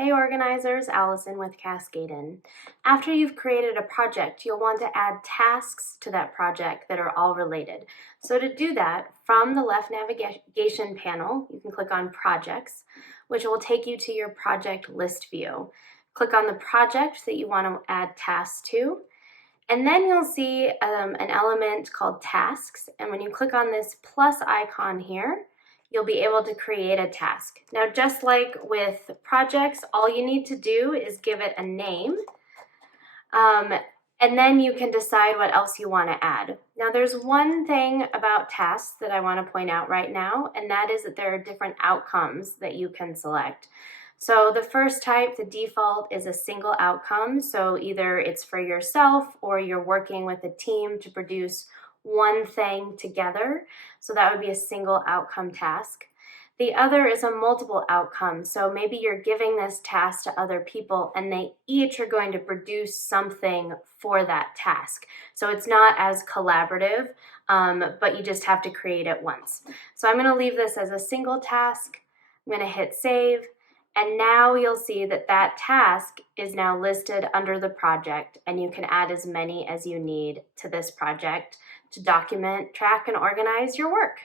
Hey organizers, Allison with Cascadin. After you've created a project, you'll want to add tasks to that project that are all related. So to do that, from the left navigation panel, you can click on Projects, which will take you to your project list view. Click on the project that you want to add tasks to, and then you'll see an element called Tasks, and when you click on this plus icon here, you'll be able to create a task. Now, just like with projects, all you need to do is give it a name, and then you can decide what else you want to add. Now, there's one thing about tasks that I want to point out right now, and that is that there are different outcomes that you can select. So the first type, the default, is a single outcome. So either it's for yourself or you're working with a team to produce one thing together. So that would be a single outcome task. The other is a multiple outcome. So maybe you're giving this task to other people and they each are going to produce something for that task. So it's not as collaborative, but you just have to create it once. So I'm going to leave this as a single task. I'm going to hit save. And now you'll see that that task is now listed under the project, and you can add as many as you need to this project to document, track, and organize your work.